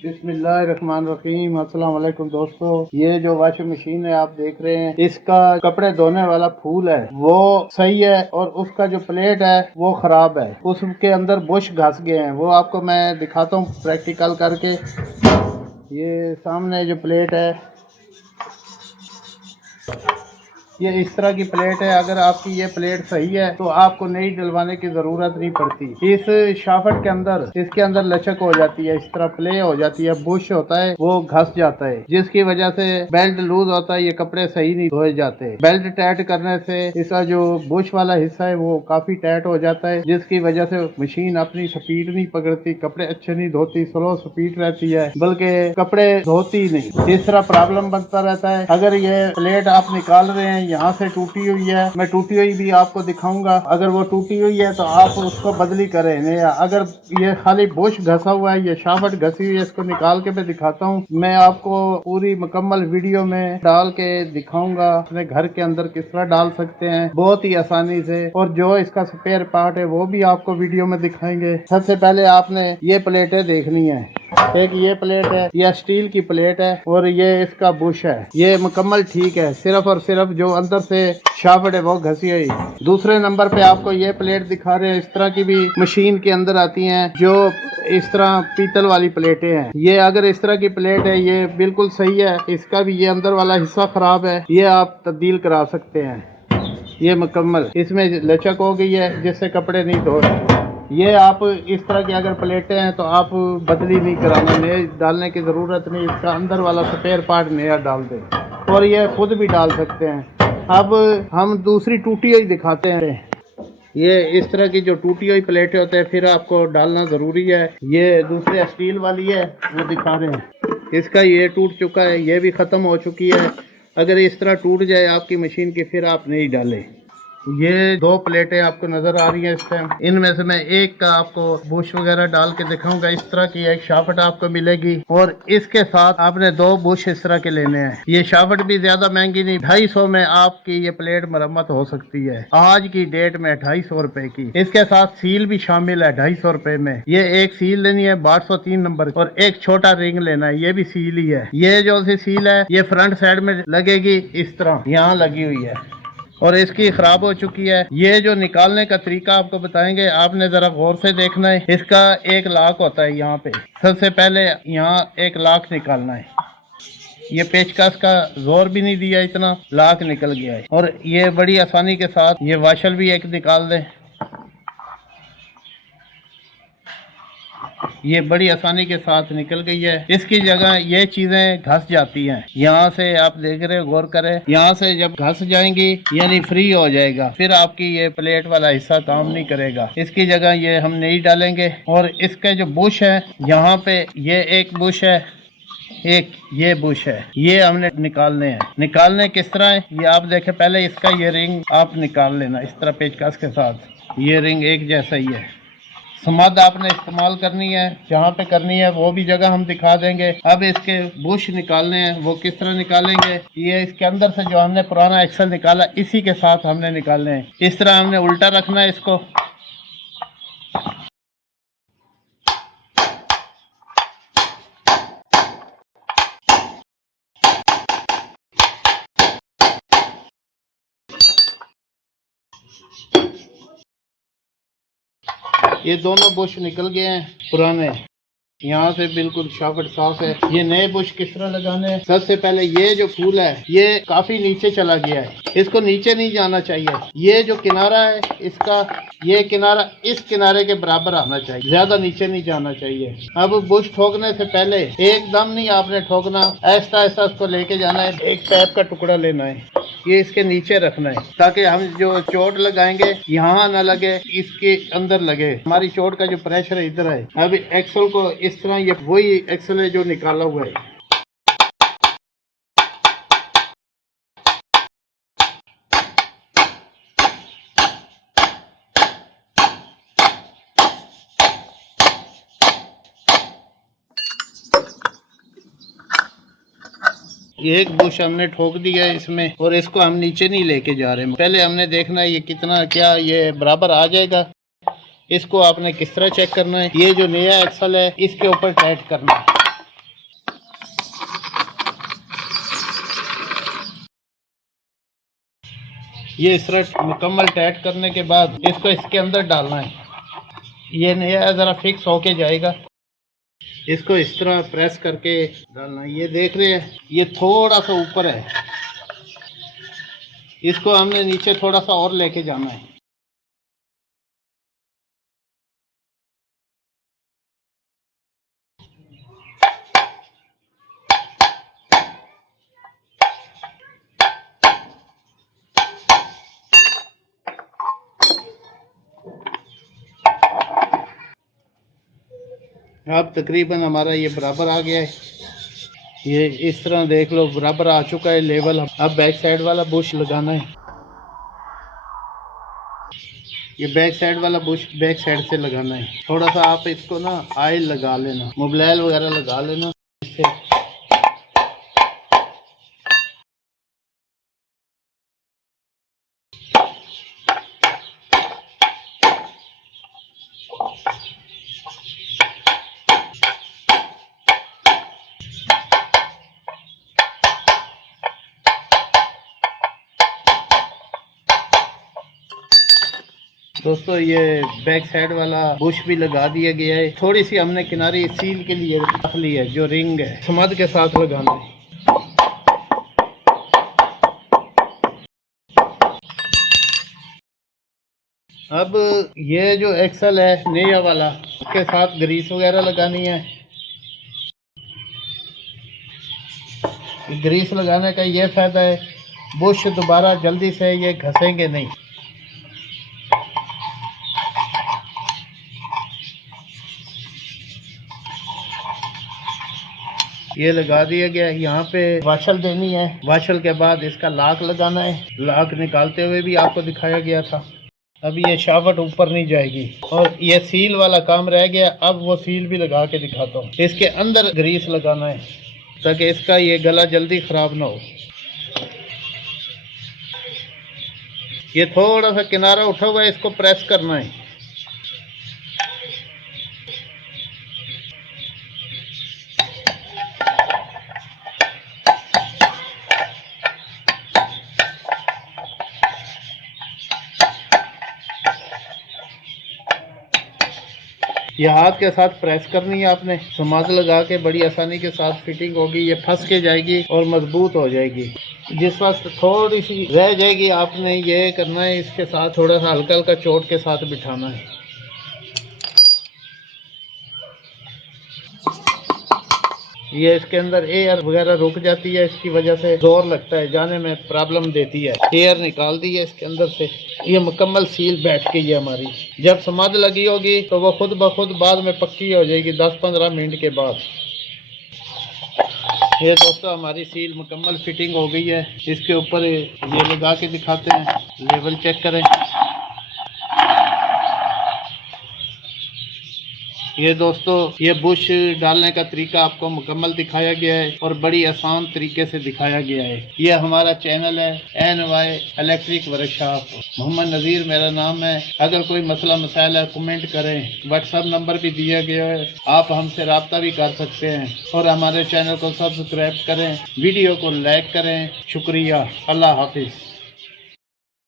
बिस्मिल्लाहिर्रहमानिर्रहीम। अस्सलाम वालेकुम दोस्तों, ये जो वॉशिंग मशीन है आप देख रहे हैं, इसका कपड़े धोने वाला फूल है वो सही है और उसका जो प्लेट है वो खराब है। उसके अंदर बुश घस गए हैं, वो आपको मैं दिखाता हूँ प्रैक्टिकल करके। ये सामने जो प्लेट है ये इस तरह की प्लेट है। अगर आपकी ये प्लेट सही है तो आपको नई डलवाने की जरूरत नहीं पड़ती। इस शाफट के अंदर इसके अंदर लचक हो जाती है, इस तरह प्ले हो जाती है, बुश होता है वो घस जाता है, जिसकी वजह से बेल्ट लूज होता है, ये कपड़े सही नहीं धोए जाते। बेल्ट टाइट करने से इसका जो बुश वाला हिस्सा है वो काफी टाइट हो जाता है, जिसकी वजह से मशीन अपनी स्पीड नहीं पकड़ती, कपड़े अच्छे नहीं धोती, स्लो स्पीड रहती है, बल्कि कपड़े धोती नहीं। इस तरह प्रॉब्लम बनता रहता है। अगर ये प्लेट आप निकाल रहे हैं, यहाँ से टूटी हुई है, मैं टूटी हुई भी आपको दिखाऊंगा। अगर वो टूटी हुई है तो आप उसको बदली करें, नहीं अगर ये खाली बुश घसा हुआ है, ये शाफट घसी हुई है, इसको निकाल के मैं दिखाता हूँ। मैं आपको पूरी मुकम्मल वीडियो में डाल के दिखाऊंगा अपने घर के अंदर किस तरह डाल सकते हैं बहुत ही आसानी से, और जो इसका स्पेयर पार्ट है वो भी आपको वीडियो में दिखाएंगे। सबसे पहले आपने ये प्लेटें देखनी है। एक ये प्लेट है, यह स्टील की प्लेट है और ये इसका बुश है, ये मुकम्मल ठीक है, सिर्फ और सिर्फ जो अंदर से शाफट है वो घसी हुई। दूसरे नंबर पे आपको ये प्लेट दिखा रहे हैं, इस तरह की भी मशीन के अंदर आती हैं जो इस तरह पीतल वाली प्लेटें हैं। ये अगर इस तरह की प्लेट है ये बिल्कुल सही है, इसका भी ये अंदर वाला हिस्सा खराब है, ये आप तब्दील करा सकते हैं। ये मुकम्मल इसमें लचक हो गई है जिससे कपड़े नहीं धो रहे। ये आप इस तरह की अगर प्लेटें हैं तो आप बदली नहीं कराना, नए डालने की ज़रूरत नहीं, इसका अंदर वाला स्पेयर पार्ट नया डाल दें और ये खुद भी डाल सकते हैं। अब हम दूसरी टूटी हुई दिखाते हैं। ये इस तरह की जो टूटी हुई प्लेटें होते हैं फिर आपको डालना ज़रूरी है। ये दूसरे स्टील वाली है वो दिखा रहे हैं, इसका ये टूट चुका है, ये भी ख़त्म हो चुकी है। अगर इस तरह टूट जाए आपकी मशीन की फिर आप नहीं डालें। ये दो प्लेटें आपको नजर आ रही हैं इस टाइम, इनमें से मैं एक का आपको बुश वगैरह डाल के दिखाऊंगा। इस तरह की एक शाफट आपको मिलेगी और इसके साथ आपने दो बुश इस तरह के लेने हैं। ये शाफट भी ज्यादा महंगी नहीं, 250 में आपकी ये प्लेट मरम्मत हो सकती है आज की डेट में, 250 रुपए की। इसके साथ सील भी शामिल है 250 रुपए में। ये एक सील लेनी है 1203 नंबर और एक छोटा रिंग लेना है, ये भी सील ही है। ये जो सी सील है ये फ्रंट साइड में लगेगी, इस तरह यहाँ लगी हुई है और इसकी खराब हो चुकी है। ये जो निकालने का तरीका आपको बताएंगे, आपने जरा गौर से देखना है। इसका एक लाक होता है यहाँ पे, सबसे पहले यहाँ एक लाक निकालना है। ये पेचकस का जोर भी नहीं दिया, इतना लाक निकल गया है। और ये बड़ी आसानी के साथ ये वाशल भी एक निकाल दें, ये बड़ी आसानी के साथ निकल गई है। इसकी जगह ये चीजें घस जाती हैं, यहाँ से आप देख रहे हो, गौर करें, यहाँ से जब घस जाएंगी यानी फ्री हो जाएगा, फिर आपकी ये प्लेट वाला हिस्सा काम नहीं करेगा। इसकी जगह ये हम नहीं डालेंगे। और इसके जो बुश है, यहाँ पे ये एक बुश है, एक ये बुश है, ये हमने निकालने हैं। निकालने किस तरह है ये आप देखें। पहले इसका ये रिंग आप निकाल लेना इस तरह पेचकस के साथ, ये रिंग एक जैसा ही है। समाद आपने इस्तेमाल करनी है, जहाँ पे करनी है वो भी जगह हम दिखा देंगे। अब इसके बुश निकालने हैं, वो किस तरह निकालेंगे, ये इसके अंदर से जो हमने पुराना एक्सल निकाला इसी के साथ हमने निकालने हैं। इस तरह हमने उल्टा रखना है इसको। ये दोनों बुश निकल गए हैं पुराने, यहाँ से बिल्कुल शाफट साफ है। ये नए बुश किस तरह लगाने हैं, सबसे पहले ये जो फूल है ये काफी नीचे चला गया है, इसको नीचे नहीं जाना चाहिए। ये जो किनारा है इसका, ये किनारा इस किनारे के बराबर आना चाहिए, ज्यादा नीचे नहीं जाना चाहिए। अब बुश ठोकने से पहले एकदम नहीं आपने ठोकना, ऐसा ऐसा उसको लेके जाना है। एक पैप का टुकड़ा लेना है, ये इसके नीचे रखना है ताकि हम जो चोट लगाएंगे यहाँ ना लगे, इसके अंदर लगे। हमारी चोट का जो प्रेशर है इधर है। अब एक्सल को इस तरह, ये वही एक्सल है जो निकाला हुआ है, एक बुश हमने ठोक दिया है इसमें और इसको हम नीचे नहीं लेके जा रहे। पहले हमने देखना है ये कितना, क्या ये बराबर आ जाएगा। इसको आपने किस तरह चेक करना है, ये जो नया एक्सल है इसके ऊपर टाइट करना है। ये इस तरह मुकम्मल टाइट करने के बाद इसको इसके अंदर डालना है। ये नया ज़रा फिक्स होके जाएगा। इसको इस तरह प्रेस करके डालना है। ये देख रहे हैं, ये थोड़ा सा ऊपर है, इसको हमने नीचे थोड़ा सा और लेके जाना है। अब तकरीबन हमारा ये बराबर आ गया है। ये इस तरह देख लो बराबर आ चुका है लेवल। अब बैक साइड वाला बुश लगाना है। ये बैक साइड वाला बुश बैक साइड से लगाना है। थोड़ा सा आप इसको ना ऑयल लगा लेना, मोबिल वगैरह लगा लेना इससे। दोस्तों ये बैक साइड वाला बुश भी लगा दिया गया है। थोड़ी सी हमने किनारे सील के लिए रख ली है, जो रिंग है समझ के साथ लगाना है। अब ये जो एक्सल है नया वाला, उसके साथ ग्रीस वगैरह लगानी है। ग्रीस लगाने का ये फायदा है, बुश दोबारा जल्दी से ये घसेंगे नहीं। ये लगा दिया गया है। यहाँ पे वाशल देनी है। वाशल के बाद इसका लाक लगाना है। लाक निकालते हुए भी आपको दिखाया गया था। अब ये शाफट ऊपर नहीं जाएगी। और ये सील वाला काम रह गया, अब वो सील भी लगा के दिखाता हूँ। इसके अंदर ग्रीस लगाना है ताकि इसका ये गला जल्दी ख़राब ना हो। ये थोड़ा सा किनारा उठा हुआ है, इसको प्रेस करना है। ये हाथ के साथ प्रेस करनी है आपने। समाज लगा के बड़ी आसानी के साथ फिटिंग होगी। ये फंस के जाएगी और मजबूत हो जाएगी। जिस वक्त थोड़ी सी रह जाएगी, आपने ये करना है, इसके साथ थोड़ा सा हल्का हल्का चोट के साथ बिठाना है। ये इसके अंदर एयर वगैरह रुक जाती है, इसकी वजह से जोर लगता है, जाने में प्रॉब्लम देती है। एयर निकाल दी है इसके अंदर से। ये मुकम्मल सील बैठ गई है हमारी। जब समाध लगी होगी तो वो खुद ब खुद बाद में पक्की हो जाएगी 10-15 मिनट के बाद। ये दोस्तों हमारी सील मुकम्मल फिटिंग हो गई है। इसके ऊपर ये लगा के दिखाते हैं, लेवल चेक करें। ये दोस्तों ये बुश डालने का तरीका आपको मुकम्मल दिखाया गया है और बड़ी आसान तरीके से दिखाया गया है। ये हमारा चैनल है NY इलेक्ट्रिक वर्कशॉप। मोहम्मद नज़ीर मेरा नाम है। अगर कोई मसला मसाइल है कमेंट करें। व्हाट्सएप नंबर भी दिया गया है, आप हमसे रब्ता भी कर सकते हैं। और हमारे चैनल को सब्सक्राइब करें, वीडियो को लाइक करें। शुक्रिया। अल्लाह हाफिज़।